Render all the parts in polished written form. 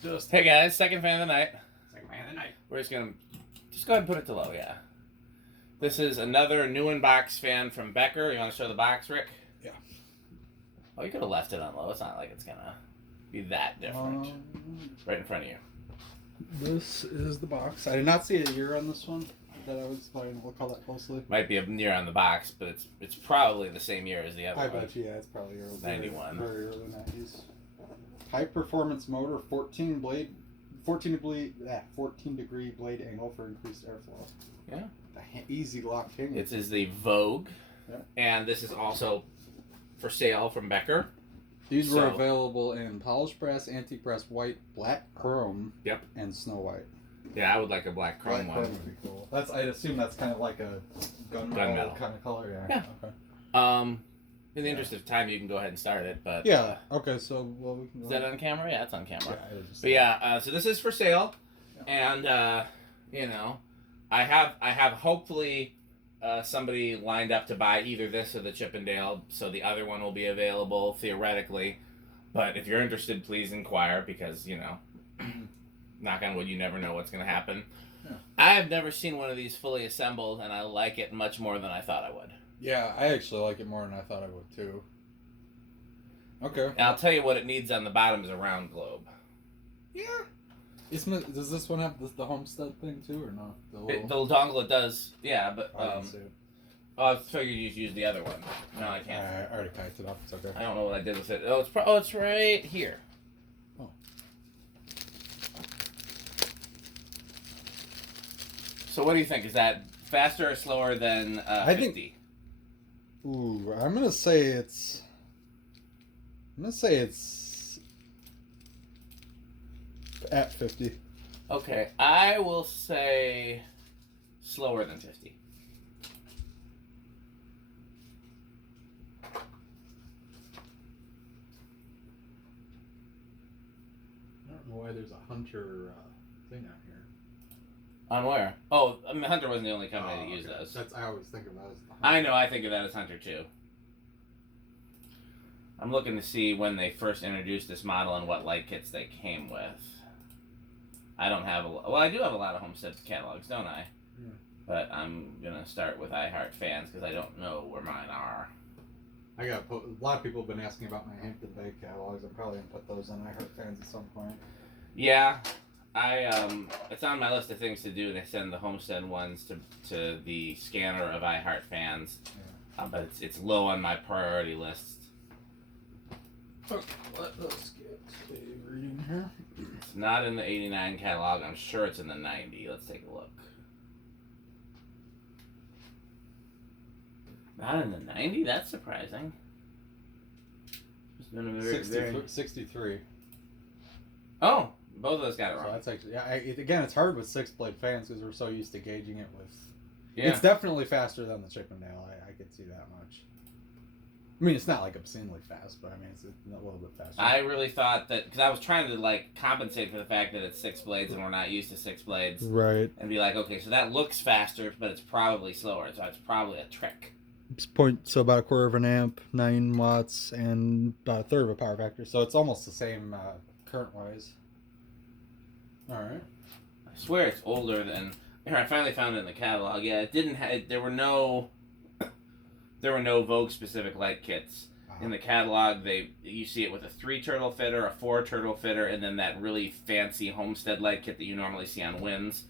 Hey guys, second fan of the night. Second fan of the night. We're just gonna go ahead and put it to low, yeah. This is another new in-box fan from Becker. You want to show the box, Rick? Yeah. Oh, you could have left it on low. It's not like it's gonna be that different. Right in front of you. This is the box. I did not see a year on this one that I was planning to look all that closely. Might be a year on the box, but it's probably the same year as the other I one. bet you, yeah, it's probably early, 91. Very early 90s. High performance motor, 14 degree blade angle for increased airflow. Yeah. The easy lock king. This is the Vogue, yeah. And this is also for sale from Becker. These were available in polished brass, antique brass, white, black chrome, yep, and snow white. Yeah, I would like a black chrome one. Would be cool. I'd assume that's kind of like a gunmetal kind of color. Yeah. Okay. In the interest of time, you can go ahead and start it, but yeah. Okay, so we can. Is that on camera? Yeah, it's on camera. Yeah, but yeah, so this is for sale, and I have hopefully somebody lined up to buy either this or the Chippendale, so the other one will be available theoretically. But if you're interested, please inquire because knock on wood, you never know what's going to happen. Yeah. I've never seen one of these fully assembled, and I like it much more than I thought I would. Yeah, I actually like it more than I thought I would too. Okay. And I'll tell you what it needs on the bottom is a round globe. Yeah. Does this one have the Homestead thing too, or no? The dongle it does, yeah, but I figured you'd use the other one. No, I can't. I already typed it up. It's okay. I don't know what I did with it. Oh, it's right here. Oh. So what do you think? Is that faster or slower than 50? I think. Ooh, I'm gonna say it's at 50. Okay, I will say slower than 50. I don't know why there's a Hunter thing on here. On where? Oh, I mean, Hunter wasn't the only company that used those. I always think of that as the Hunter. I know, I think of that as Hunter too. I'm looking to see when they first introduced this model and what light kits they came with. I don't have I do have a lot of Homestead catalogs, don't I? Yeah. But I'm gonna start with iHeartFans because I don't know where mine are. A lot of people have been asking about my Hampton Bay catalogs. I'm probably gonna put those on iHeartFans at some point. Yeah, it's on my list of things to do to send the Homestead ones to the scanner of iHeartFans. Yeah. But it's low on my priority list. Okay, let's get a reading here. It's not in the 89 catalog. I'm sure it's in the 90. Let's take a look. Not in the 90? That's surprising. It's been a 63. Oh, both of us got it wrong. So that's actually, again, it's hard with 6-blade fans because we're so used to gauging it with. Yeah. It's definitely faster than the Chippendale. I could see that much. I mean, it's not like obscenely fast, but I mean, it's a little bit faster. I really thought that because I was trying to compensate for the fact that it's 6 blades and we're not used to 6 blades, right? And be like, okay, so that looks faster, but it's probably slower, so it's probably a trick. So about a quarter of an amp, 9 watts, and about a third of a power factor. So it's almost the same current wise. All right. I swear it's older than. Here, I finally found it in the catalog. Yeah, it didn't have. There were no Vogue specific light kits in the catalog. You see it with a 3 turtle fitter, a 4 turtle fitter, and then that really fancy Homestead light kit that you normally see on Winds.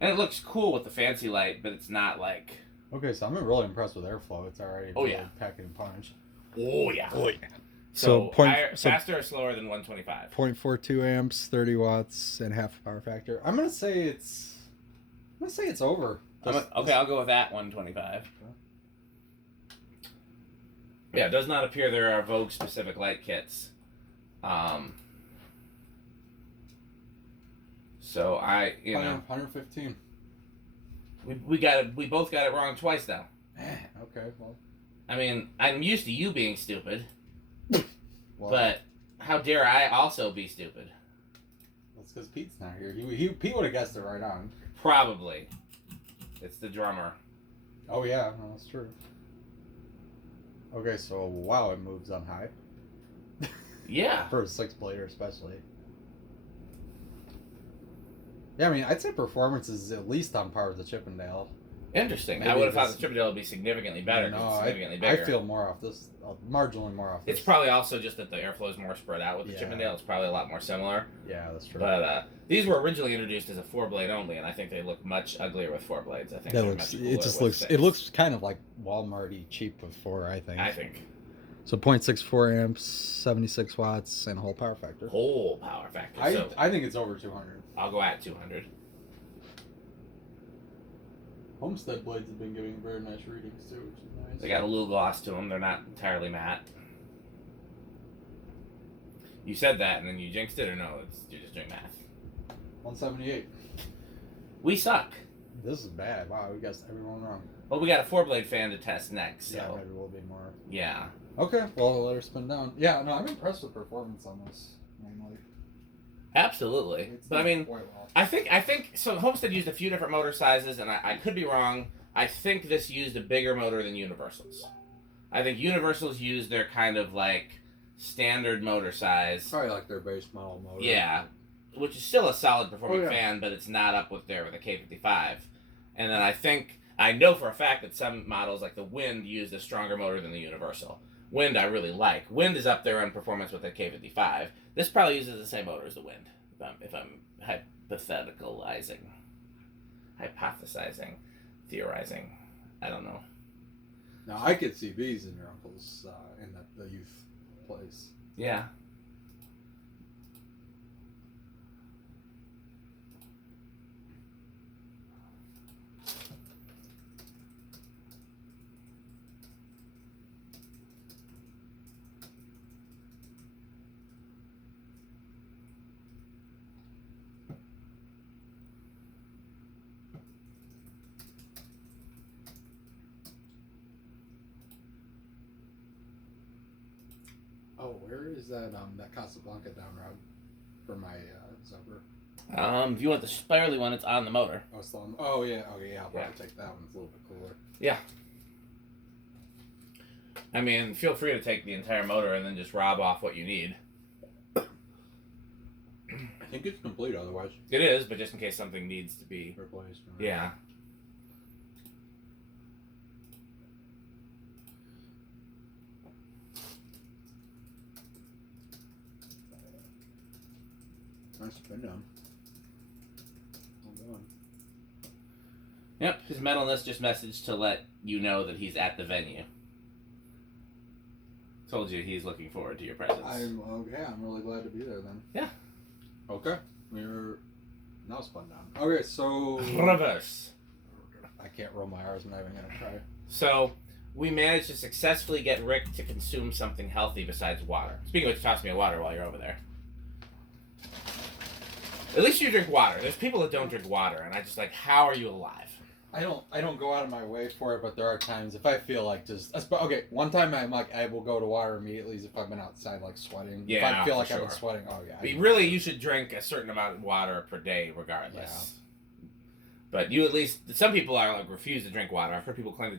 And it looks cool with the fancy light, but it's not like. Okay, so I'm really impressed with airflow. It's already packing a punch. Oh yeah. Oh yeah. So faster or slower than 125? 0.42 amps, 30 watts, and half a power factor. I'm gonna say it's over. Okay, I'll go with that 125. Yeah, it does not appear there are Vogue specific light kits. So 115. We both got it wrong twice now. Okay, well. I mean, I'm used to you being stupid. But how dare I also be stupid? That's because Pete's not here. Pete would have guessed it right on. Probably. It's the drummer. Oh yeah, no, that's true. Okay, so wow, it moves on high. Yeah. For a 6-blader especially. Yeah, I mean, I'd say performance is at least on par with the Chippendale. Interesting. Maybe I would have thought this- the Chippendale would be significantly better. 'Cause No, it's significantly I bigger. feel more off this, marginally more off this. It's probably also just that the airflow is more spread out with the Yeah. Chippendale. It's probably a lot more similar. Yeah, that's true. But these were originally introduced as a 4-blade only, and I think they look much uglier with 4 blades. I think that they're looks. much It cooler just with looks. 6. It looks kind of like Walmart-y cheap with 4. I think. I think. So 0.64 amps, 76 watts, and a whole power factor. Whole power factor. I So I think it's over 200. I'll go at 200. Homestead blades have been giving very nice readings too, which is nice. They got a little gloss to them. They're not entirely matte. You said that, and then you jinxed it, or no? You're just doing math. 178. We suck. This is bad. Wow, we got everyone wrong. Well, we got a 4-blade fan to test next, so Yeah, maybe we'll be more. yeah. Okay, well, let her spin down. Yeah, no, I'm impressed with performance on this. Mainly. Absolutely. It's But I done mean, quite well. I think so. Homestead used a few different motor sizes, and I could be wrong. I think this used a bigger motor than Universal's. I think Universal's used their kind of like standard motor size. Probably like their base model motor. Yeah, which is still a solid performing Oh, yeah. fan, but it's not up with the K55. And then I know for a fact that some models like the Wind used a stronger motor than the Universal. Wind I really like. Wind is up there on performance with the K55. This probably uses the same motor as the Wind, if I'm hypothesizing, theorizing. I don't know. Now I could see these in your uncle's in the youth place. Yeah. Oh, where is that Casablanca down rod for my Zebra? If you want the spirally one, it's on the motor. Oh, it's on. Oh yeah, okay, yeah. I'll probably Yeah. take that one. It's a little bit cooler. Yeah. I mean, feel free to take the entire motor and then just rob off what you need. I think it's complete. Otherwise, It is, but just in case something needs to be. replaced. Yeah. Nice spin down. Well done. Yep, his metalness just messaged to let you know that he's at the venue. Told you he's looking forward to your presence. I'm really glad to be there then. Yeah. Okay. We're now spun down. Okay, so Reverse. I can't roll my R's. I'm not even gonna try. So, we managed to successfully get Rick to consume something healthy besides water. Speaking of which, toss me a water while you're over there. At least you drink water. There's people that don't drink water, and I just like, how are you alive? I don't go out of my way for it, but there are times if I feel like just okay. One time I'm like I will go to water immediately if I've been outside like sweating. Yeah, if I feel for like I've been sure. sweating. Oh yeah. But really, you should drink a certain amount of water per day, regardless. But you at least some people are like refuse to drink water. I've heard people claim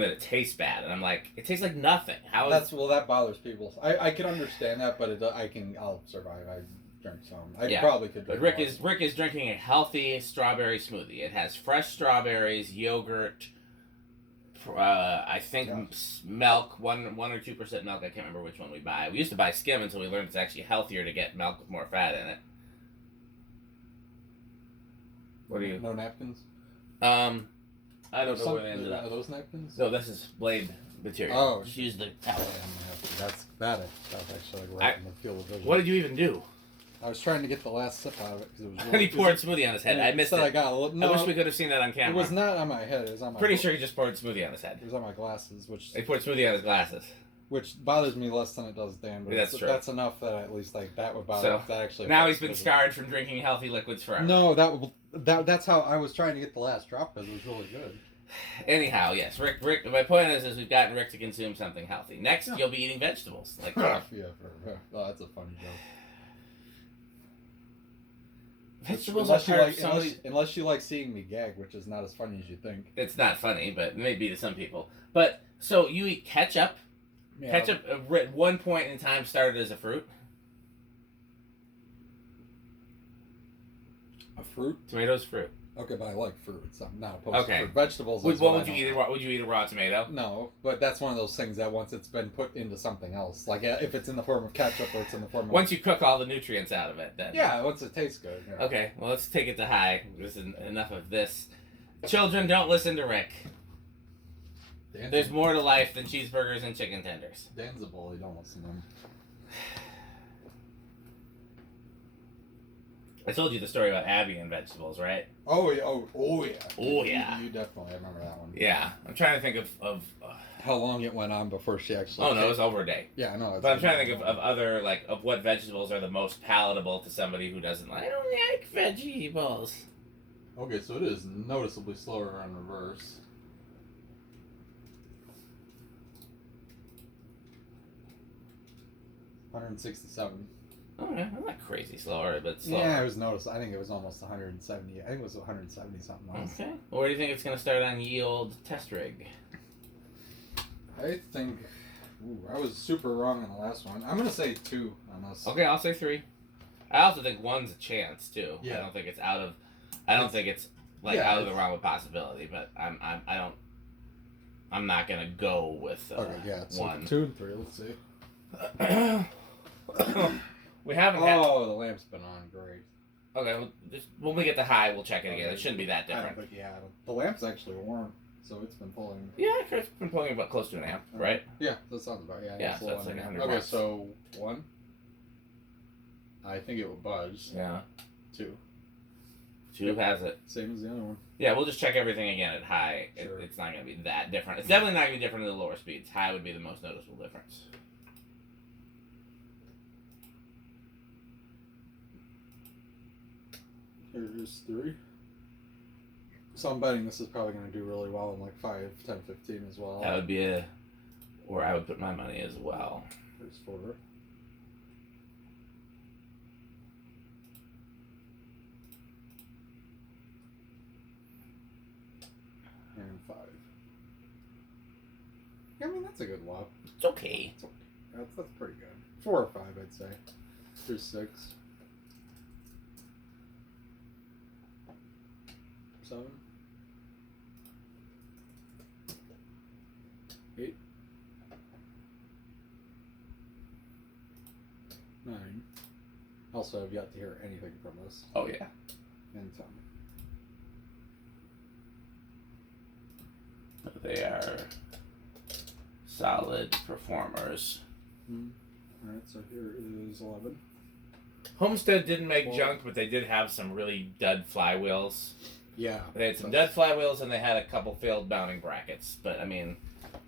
that it tastes bad, and I'm like, it tastes like nothing. How is that bothers people. I can understand that, but I'll survive. I drink some. I Yeah. probably could. But Drink Rick is drinking a healthy strawberry smoothie. It has fresh strawberries, yogurt, I think Yeah. milk, 1 or 2% milk. I can't remember which one we buy. We used to buy skim until we learned it's actually healthier to get milk with more fat in it. What do you? No napkins. I don't know where they ended Are up. those napkins? So this is blade material. Oh. Just use the towel. That's actually like right in the field of vision. What did you even do? I was trying to get the last sip out of it because it was. And Really, he poured smoothie on his head. I missed it. I got a little, no, I wish we could have seen that on camera. It was not on my head. It was on my. Pretty sure he just poured smoothie on his head. It was on my glasses, He poured smoothie on his glasses. which bothers me less than it does Dan. But That's true. That's enough that at least like that would bother. So, If that actually. Now affects he's been vision. scarred from drinking healthy liquids forever. No, that's how I was trying to get the last drop because it was really good. Anyhow, yes, Rick. My point is we've gotten Rick to consume something healthy. Next, you'll be eating vegetables. Like Oh, that's a funny joke. vegetables Unless you like seeing me gag, which is not as funny as you think. It's not funny, but it may be to some people. But so you eat ketchup. Yeah. Ketchup at one point in time started as a fruit. A fruit? Tomatoes, fruit. Okay, but I like fruits. I'm not opposed to Okay. fruit. Vegetables. Would is what you I don't eat? like. Would you eat a raw tomato? No, but that's one of those things that once it's been put into something else, like if it's in the form of ketchup or it's in the form of... Once you cook all the nutrients out of it, then. Yeah, once it tastes good. Yeah. Okay, well, let's take it to high. There's enough of this. Children, don't listen to Rick. There's more to life than cheeseburgers and chicken tenders. Dan's a bully, don't listen to him. I told you the story about Abby and vegetables, right? Oh yeah, yeah. Oh yeah. You definitely, I remember that one. Yeah, I'm trying to think of how long it went on before she actually... Oh no, it was over a day. Yeah, I know. But I'm trying to think of other, like, of what vegetables are the most palatable to somebody who doesn't like, I don't like vegetables. Okay, so it is noticeably slower on reverse. $167. Okay, I'm not crazy slower, but slower. Yeah, I was noticed. I think it was almost 170. I think it was 170 something else. Okay. Well, where do you think it's going to start on ye old test rig? I think... Ooh, I was super wrong on the last one. I'm going to say 2 on this. Okay, I'll say 3. I also think 1's a chance, too. Yeah. I don't think it's out of... I don't think it's, like, yeah, out of the realm of possibility, but I'm not going to go with okay, yeah, so 1. 2 and 3, let's see. We haven't had... Oh, the lamp's been on great. Okay, well, when we get to high, we'll check it again. It shouldn't be that different. But yeah, the lamp's actually warm, so it's been pulling. Yeah, it's been pulling about close to an amp, right? Yeah, that sounds about Yeah, so that's like 100 Okay, watts. so 1. I think it will budge. Yeah. 2. 2 has it. Same as the other one. Yeah, we'll just check everything again at high. Sure. It's not going to be that different. It's definitely not going to be different in the lower speeds. High would be the most noticeable difference. Here's 3. So I'm betting this is probably going to do really well in like 5, 10, 15 as well. That would be where I would put my money as well. Here's 4. And 5. Yeah, I mean, that's a good lot. It's okay. That's pretty good. 4 or 5, I'd say. Here's 6. 7. 8. 9. Also, have yet to hear anything from this. Oh, yeah. And 10. They are solid performers. Alright, so here is 11. Homestead didn't make 4. junk, but they did have some really dud flywheels. Yeah. They had some dud flywheels, and they had a couple failed mounting brackets. But, I mean,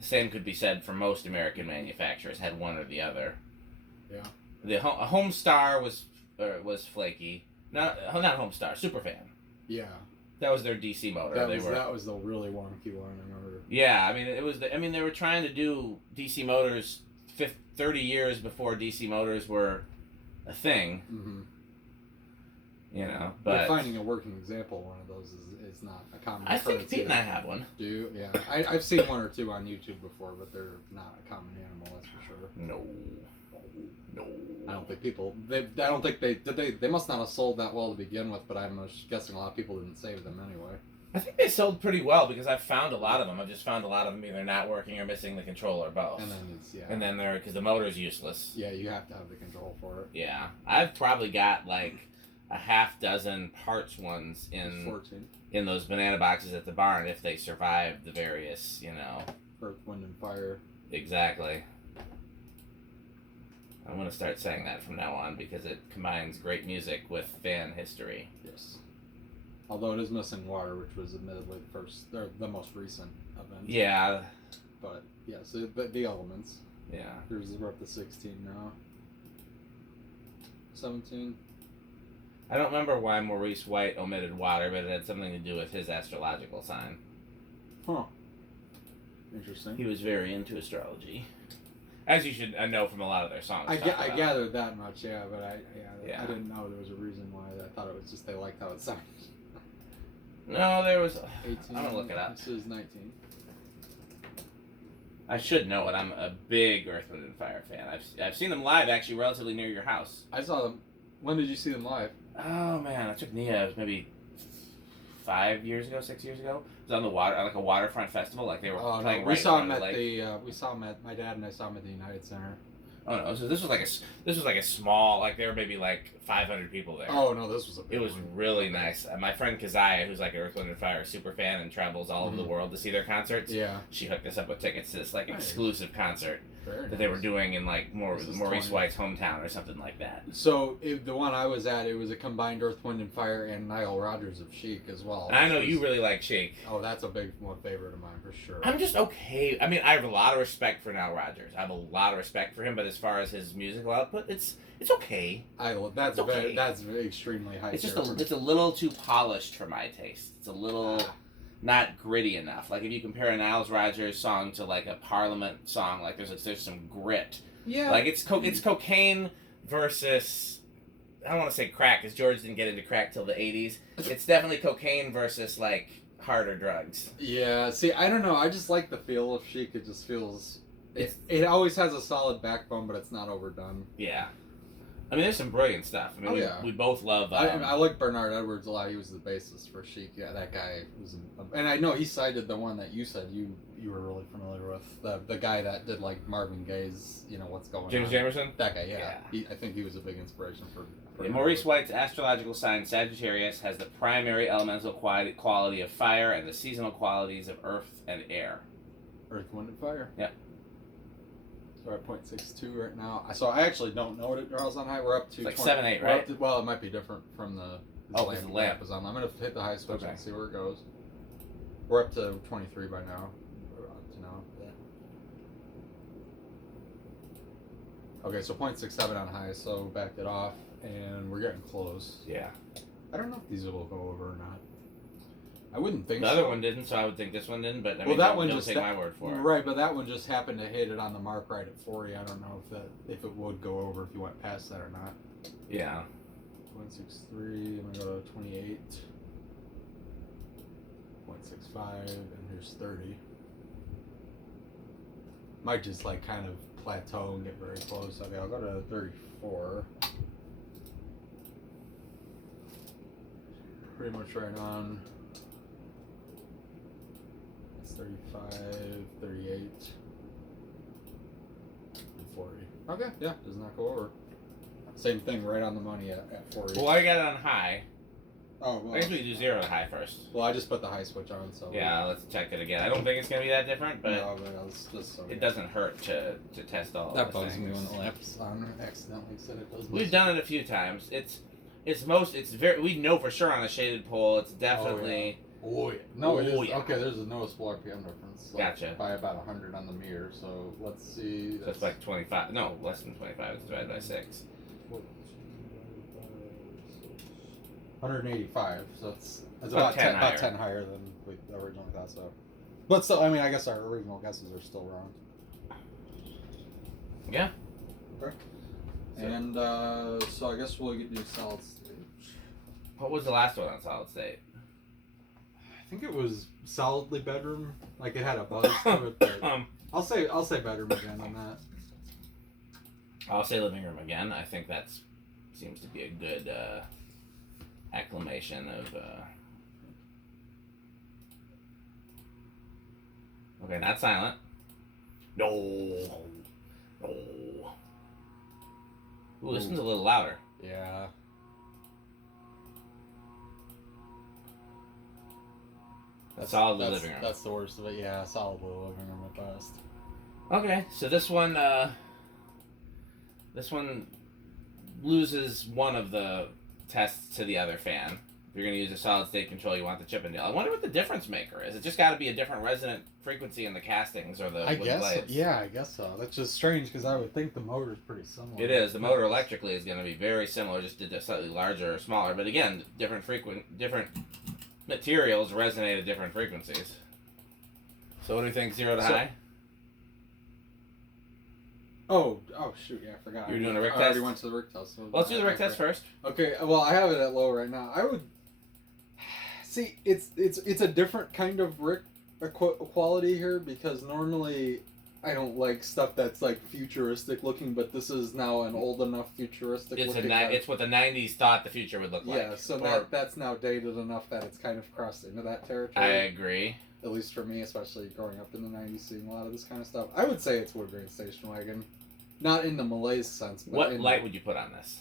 the same could be said for most American manufacturers, had one or the other. Yeah. The Homestar was flaky. Not Homestar, Superfan. Yeah. That was their DC motor. That was the really wonky one, I remember. Yeah, I mean, they were trying to do DC motors 30 years before DC motors were a thing. Mm-hmm. You know, but finding a working example of one of those is not a common occurrence. I think Pete and I have one. Do you? Yeah. I've seen 1 or 2 on YouTube before, but they're not a common animal, that's for sure. No. I don't think people. They must not have sold that well to begin with, but I'm guessing a lot of people didn't save them anyway. I think they sold pretty well because I've found a lot of them. I've just found a lot of them either not working or missing the control or both. And then they're because the motor's useless. Yeah, you have to have the control for it. Yeah, I've probably got like a half dozen parts ones in 14. In those banana boxes at the barn if they survive the various, Earth, Wind, and Fire. Exactly. I'm going to start saying that from now on because it combines great music with fan history. Yes. Although it is missing water, which was admittedly the most recent event. Yeah. But, yeah, so the elements. Yeah. We're up to 16 now. 17. I don't remember why Maurice White omitted water, but it had something to do with his astrological sign. Huh. Interesting. He was very into astrology. As you should know from a lot of their songs. I gathered that much, yeah, but I didn't know there was a reason why. I thought it was just they liked how it sounded. No, there was... 18. I'm going to look it up. This is 19. I should know it. I'm a big Earth, Wind, and Fire fan. I've seen them live, actually, relatively near your house. I saw them. When did you see them live? Oh man, I took Nia maybe 5 years ago, 6 years ago. It was on the water, like a waterfront festival. Like they were playing no, right we saw in him front at of the lake. we saw him at my dad and I saw him at the United Center. Oh no! So this was like a small, like there were maybe like 500 people there. Oh no, this was a big It was one. really nice. My friend Keziah, who's like an Earth, Wind and Fire super fan and travels all over the world to see their concerts. Yeah. She hooked us up with tickets to this like Nice. exclusive concert Very that they were nice. doing in like This is Maurice 20. White's hometown or something like that. So the one I was at, it was a combined Earth, Wind and Fire and Nile Rodgers of Chic as well. And I know you really like Chic. Oh, that's a big one favorite of mine for sure. I'm just okay. I mean, I have a lot of respect for Nile Rodgers. I have a lot of respect for him, but as far as his musical output, it's okay. That's okay. that's extremely high. It's just tier for me. it's a little too polished for my taste. It's a little not gritty enough. Like if you compare a Nile Rodgers song to like a Parliament song, like there's some grit. Yeah. Like it's cocaine versus, I don't want to say crack because George didn't get into crack till the 80s. It's definitely cocaine versus like harder drugs. Yeah. See, I don't know. I just like the feel of Chic. It just feels. It always has a solid backbone, but it's not overdone. Yeah. I mean, there's some brilliant stuff. I mean, we both love. I like Bernard Edwards a lot. He was the bassist for Chic. Yeah, that guy was, and I know he cited the one that you said you were really familiar with. The guy that did like Marvin Gaye's, What's Going James On. Jamerson. That guy, yeah. I think he was a big inspiration for. Maurice White's astrological sign Sagittarius has the primary elemental quality of fire and the seasonal qualities of earth and air. Earth, Wind, and Fire. Yep. So we're at 0.62 right now. So I actually don't know what it draws on high. We're up to like 7.8, right? Well, it might be different from the lamp is on. I'm gonna hit the high switch and see where it goes. We're up to 23 by now. We're up to now. Yeah. Okay, so 0.67 on high. So backed it off, and we're getting close. Yeah. I don't know if these will go over or not. I wouldn't think the so. other one didn't, so I would think this one didn't. But I mean, that one don't just take my word for it. Right, but that one just happened to hit it on the mark right at 40. I don't know if it would go over if you went past that or not. Yeah. 0.63. I'm gonna go to 28. 0.65, and here's 30. Might just like kind of plateau and get very close. Okay, I'll go to 34. Pretty much right on. 35, 38, and 40. Okay, yeah, does not go over. Same thing, right on the money at 40. Well, I got it on high. Oh, well. I guess we do 0 to high first. Well, I just put the high switch on, so. Yeah, let's check it again. I don't think it's going to be that different, but, no, but just it doesn't hurt to test all that the bugs me things. when the lamp's on accidentally said it does. We've done it a few times. We know for sure on a shaded pole, it's definitely. Oh yeah. No, it is. Yeah. Okay, there's a noticeable RPM difference. Gotcha. By about 100 on the mirror. So let's see. So it's like 25. No, less than 25. It's divided by 6. 185. So it's About 10 higher. about 10 higher than we originally thought. So, but still, I mean, I guess our original guesses are still wrong. Yeah. Okay. So, And so I guess we'll do solid state. what was the last one on solid state? I think it was solidly bedroom. Like it had a buzz to it. But I'll say bedroom again on that. I'll say living room again. I think that seems to be a good acclamation of. Okay, not silent. No. Ooh, this one's a little louder. Yeah. Solidly living room. That's the worst of it. Yeah, solidly living room at best. Okay, so this one loses one of the tests to the other fan. If you're going to use a solid state control, you want the Chippendale. I wonder what the difference maker is. It just got to be a different resonant frequency in the castings or the I wooden guess. blades. Yeah, I guess so. That's just strange because I would think the motor's pretty similar. It is. The motor electrically is going to be very similar, just slightly larger or smaller. But again, different materials resonate at different frequencies. So what do you think, 0 to high? Oh shoot! Yeah, I forgot. You were doing a Rick I already test? went to the Rick test. So Well, let's do the Rick test first. Okay. Well, I have it at low right now. I would see. It's a different kind of Rick quality here because normally I don't like stuff that's like futuristic looking, but this is now an old enough futuristic looking. It's what the '90s thought the future would look like. Yeah, so that's now dated enough that it's kind of crossed into that territory. I agree. At least for me, especially growing up in the '90s, seeing a lot of this kind of stuff. I would say it's wood grain station wagon, not in the malaise sense. But What light would you put on this?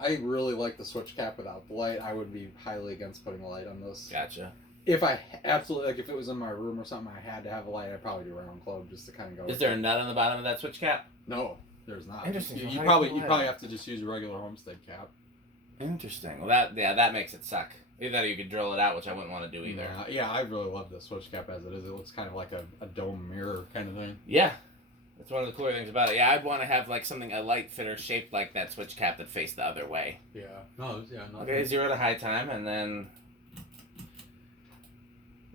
I really like the switch cap without the light. I would be highly against putting a light on this. Gotcha. If I absolutely, like, if it was in my room or something, I had to have a light, I'd probably do round globe just to kind of go. Is there a nut on the bottom of that switch cap? No, there's not. Interesting. You probably have to just use a regular Homestead cap. Interesting. Well, that makes it suck. Either you could drill it out, which I wouldn't want to do either. Yeah, I really love the switch cap as it is. It looks kind of like a dome mirror kind of thing. Yeah. That's one of the cooler things about it. Yeah, I'd want to have like a light fitter shaped like that switch cap that faced the other way. Yeah. No, yeah. Okay, 0 to high time, and then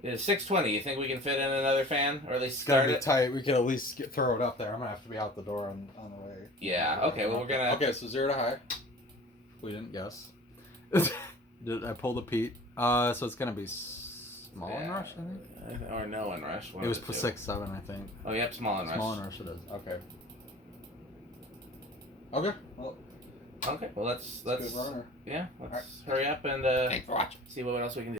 it's 620. You think we can fit in another fan, or at least start it? Tight. We can at least throw it up there. I'm gonna have to be out the door on the way. Yeah. Okay. Well, we're gonna. Okay, so 0 to high. We didn't guess. I pulled a Pete. So it's gonna be small and rush, I think. Or no and rush. It was 6-7, I think. Oh, yep, small and rush. Small and rush it is. Okay. Okay. Well. Okay. Well, let's good runner. yeah. Let's hurry up and Thanks for watching. see what else we can do.